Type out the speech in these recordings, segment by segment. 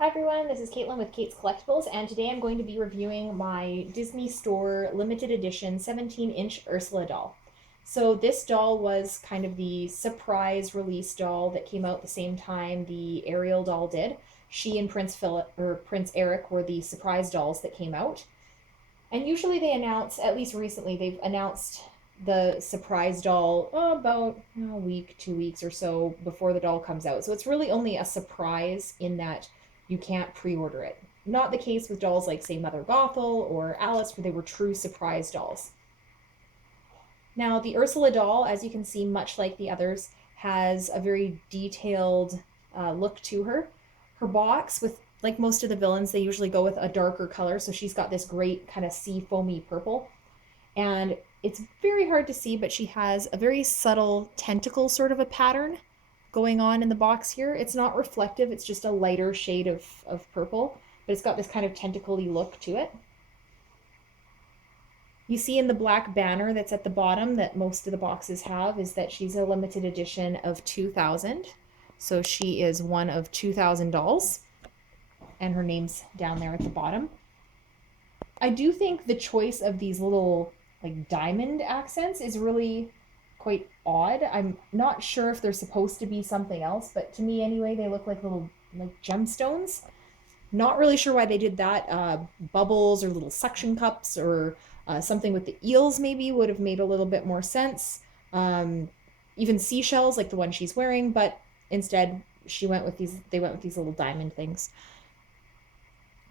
Hi everyone, this is Caitlin with Kait's Collectibles, and today I'm going to be reviewing my Disney Store limited edition 17-inch Ursula doll. So this doll was kind of the surprise release doll that came out the same time the Ariel doll did. She and Prince Philip or Prince Eric were the surprise dolls that came out. And usually they announce, at least recently, they've announced the surprise doll about a week, 2 weeks or so before the doll comes out. So it's really only a surprise in that you can't pre order it. Not the case with dolls like, say, Mother Gothel or Alice, where they were true surprise dolls. Now, the Ursula doll, as you can see, much like the others, has a very detailed look to her. Her box, with like most of the villains, they usually go with a darker color. So she's got this great kind of sea foamy purple. And it's very hard to see, but she has a very subtle tentacle sort of a pattern going on in the box here. It's not reflective, it's just a lighter shade of purple, but it's got this kind of tentacly look to it. You see in the black banner that's at the bottom that most of the boxes have is that she's a limited edition of 2000. So she is one of 2000 dolls, and her name's down there at the bottom. I do think the choice of these little like diamond accents is really quite odd. I'm not sure if they're supposed to be something else, but to me anyway, they look like little like gemstones. Not really sure why they did that. Bubbles or little suction cups or something with the eels maybe would have made a little bit more sense. Even seashells like the one she's wearing, but instead she went with these. They went with these little diamond things.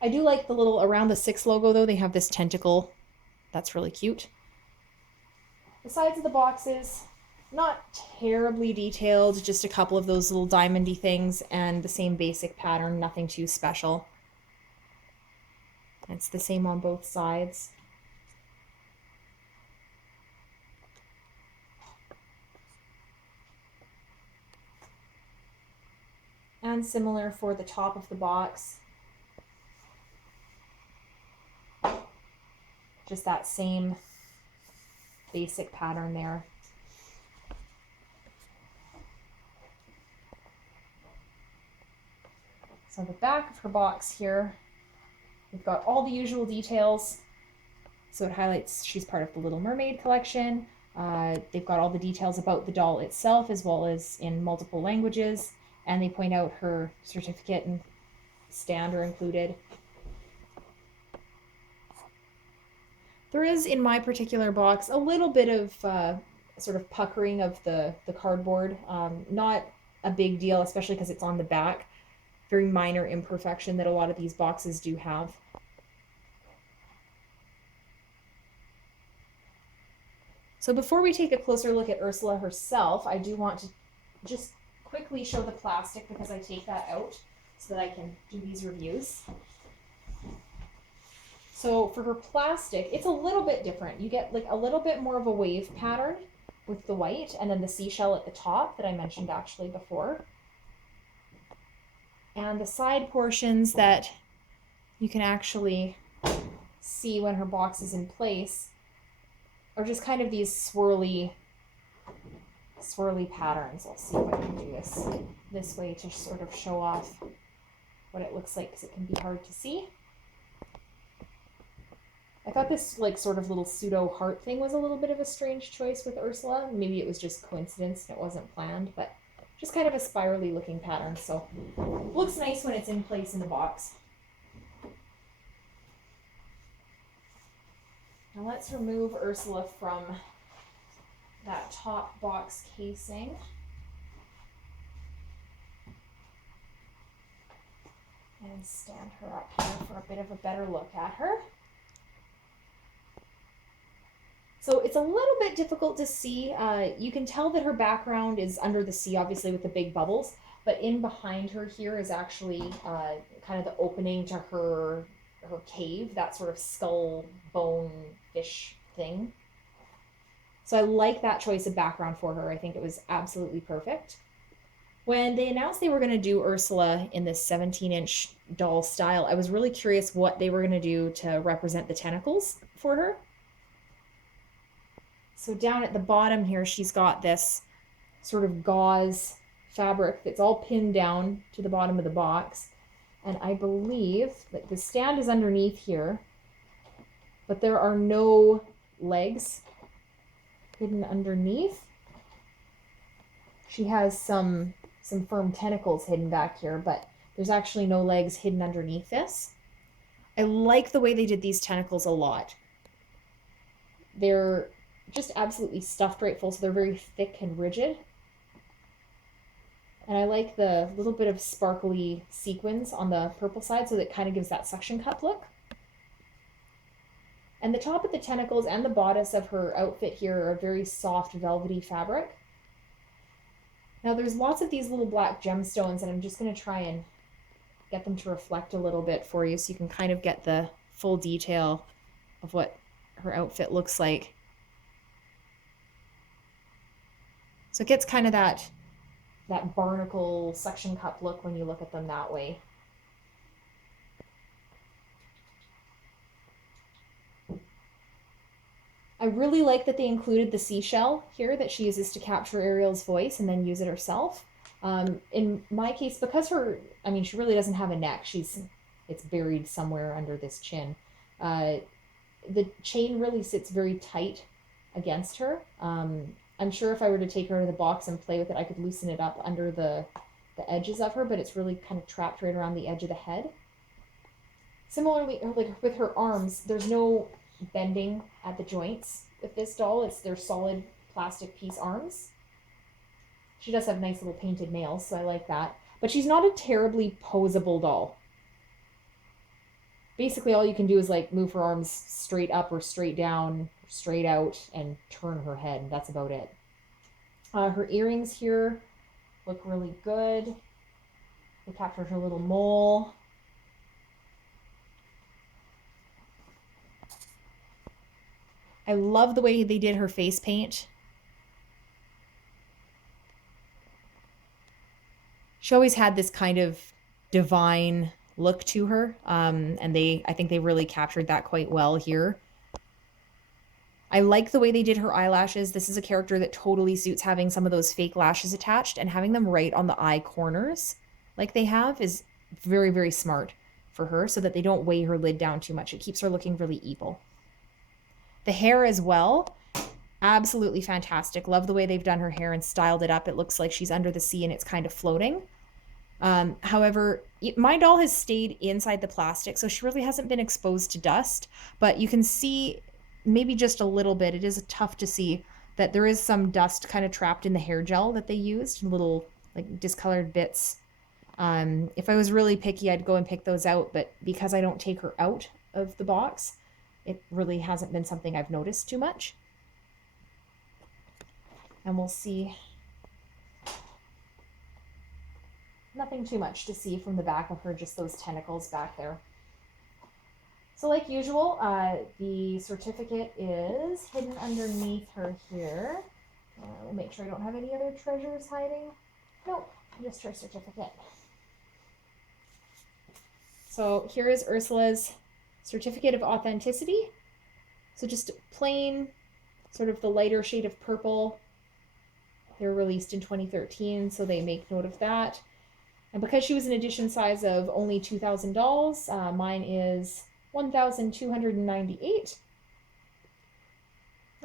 I do like the little around the 6 logo though. They have this tentacle. That's really cute. The sides of the boxes, not terribly detailed, just a couple of those little diamondy things and the same basic pattern, nothing too special. It's the same on both sides. And similar for the top of the box. Just that same basic pattern there. So the back of her box here, we've got all the usual details. So it highlights she's part of the Little Mermaid collection. They've got all the details about the doll itself as well as in multiple languages. And they point out her certificate and stand are included. There is, in my particular box, a little bit of sort of puckering of the cardboard. Not a big deal, especially because it's on the back. Very minor imperfection that a lot of these boxes do have. So before we take a closer look at Ursula herself, I do want to just quickly show the plastic because I take that out so that I can do these reviews. So for her plastic, it's a little bit different. You get like a little bit more of a wave pattern with the white and then the seashell at the top that I mentioned actually before. And the side portions that you can actually see when her box is in place are just kind of these swirly patterns. I'll see if I can do this way to sort of show off what it looks like because it can be hard to see. I thought this like sort of little pseudo heart thing was a little bit of a strange choice with Ursula. Maybe it was just coincidence and it wasn't planned, but just kind of a spirally looking pattern. So looks nice when it's in place in the box. Now let's remove Ursula from that top box casing. And stand her up here for a bit of a better look at her. So it's a little bit difficult to see. You can tell that her background is under the sea, obviously with the big bubbles, but in behind her here is actually kind of the opening to her cave, that sort of skull bone fish thing. So I like that choice of background for her. I think it was absolutely perfect. When they announced they were going to do Ursula in this 17-inch doll style, I was really curious what they were going to do to represent the tentacles for her. So down at the bottom here, she's got this sort of gauze fabric that's all pinned down to the bottom of the box. And I believe that the stand is underneath here, but there are no legs hidden underneath. She has some firm tentacles hidden back here, but there's actually no legs hidden underneath this. I like the way they did these tentacles a lot. They're just absolutely stuffed right full, so they're very thick and rigid. And I like the little bit of sparkly sequins on the purple side, so that kind of gives that suction cup look. And the top of the tentacles and the bodice of her outfit here are a very soft, velvety fabric. Now there's lots of these little black gemstones, and I'm just going to try and get them to reflect a little bit for you so you can kind of get the full detail of what her outfit looks like. So it gets kind of that barnacle suction cup look when you look at them that way. I really like that they included the seashell here that she uses to capture Ariel's voice and then use it herself. In my case, because she really doesn't have a neck. It's buried somewhere under this chin. The chain really sits very tight against her. I'm sure if I were to take her to the box and play with it, I could loosen it up under the edges of her, but it's really kind of trapped right around the edge of the head. Similarly, like with her arms, there's no bending at the joints with this doll. They're solid plastic piece arms. She does have nice little painted nails, so I like that. But she's not a terribly posable doll. Basically, all you can do is like move her arms straight up or straight down, straight out, and turn her head. That's about it. Her earrings here look really good. They captured her little mole. I love the way they did her face paint. She always had this kind of divine look to her, and I think they really captured that quite well here. I like the way they did her eyelashes. This is a character that totally suits having some of those fake lashes attached, and having them right on the eye corners like they have is very, very smart for her so that they don't weigh her lid down too much. It keeps her looking really evil. The hair as well, absolutely fantastic. Love the way they've done her hair and styled it up. It looks like she's under the sea and it's kind of floating. However, my doll has stayed inside the plastic, so she really hasn't been exposed to dust, but you can see maybe just a little bit. It is tough to see that there is some dust kind of trapped in the hair gel that they used, little like discolored bits. If I was really picky, I'd go and pick those out, but because I don't take her out of the box, it really hasn't been something I've noticed too much. And we'll see. Nothing too much to see from the back of her, just those tentacles back there. So like usual, the certificate is hidden underneath her here. We'll make sure I don't have any other treasures hiding. Nope, just her certificate. So here is Ursula's certificate of authenticity. So just plain, sort of the lighter shade of purple. They were released in 2013, so they make note of that. And because she was an edition size of only 2,000 dolls, mine is 1,298.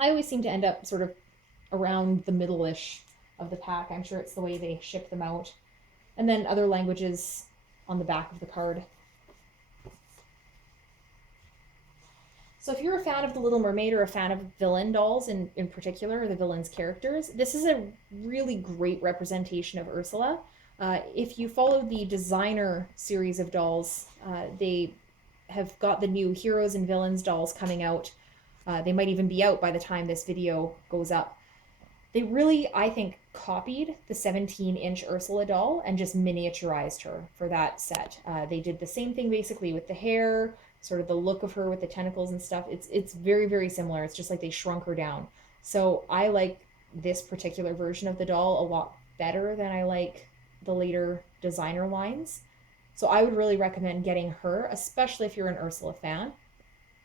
I always seem to end up sort of around the middle-ish of the pack. I'm sure it's the way they ship them out. And then other languages on the back of the card. So if you're a fan of the Little Mermaid or a fan of villain dolls in particular, or the villain's characters, this is a really great representation of Ursula. If you follow the designer series of dolls, they have got the new heroes and villains dolls coming out. They might even be out by the time this video goes up. They really, I think, copied the 17-inch Ursula doll and just miniaturized her for that set. They did the same thing basically with the hair, sort of the look of her with the tentacles and stuff. It's very, very similar. It's just like they shrunk her down. So I like this particular version of the doll a lot better than I like the later designer lines. So I would really recommend getting her, especially if you're an Ursula fan.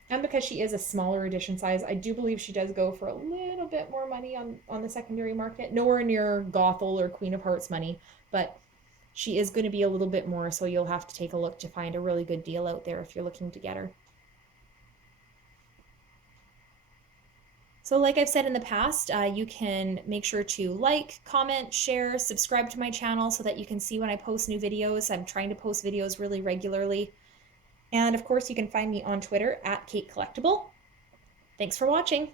And because she is a smaller edition size, I do believe she does go for a little bit more money on the secondary market. Nowhere near Gothel or Queen of Hearts money, but she is going to be a little bit more, so you'll have to take a look to find a really good deal out there if you're looking to get her. So like I've said in the past, you can make sure to like, comment, share, subscribe to my channel so that you can see when I post new videos. I'm trying to post videos really regularly. And of course, you can find me on Twitter at Kait Collectible. Thanks for watching.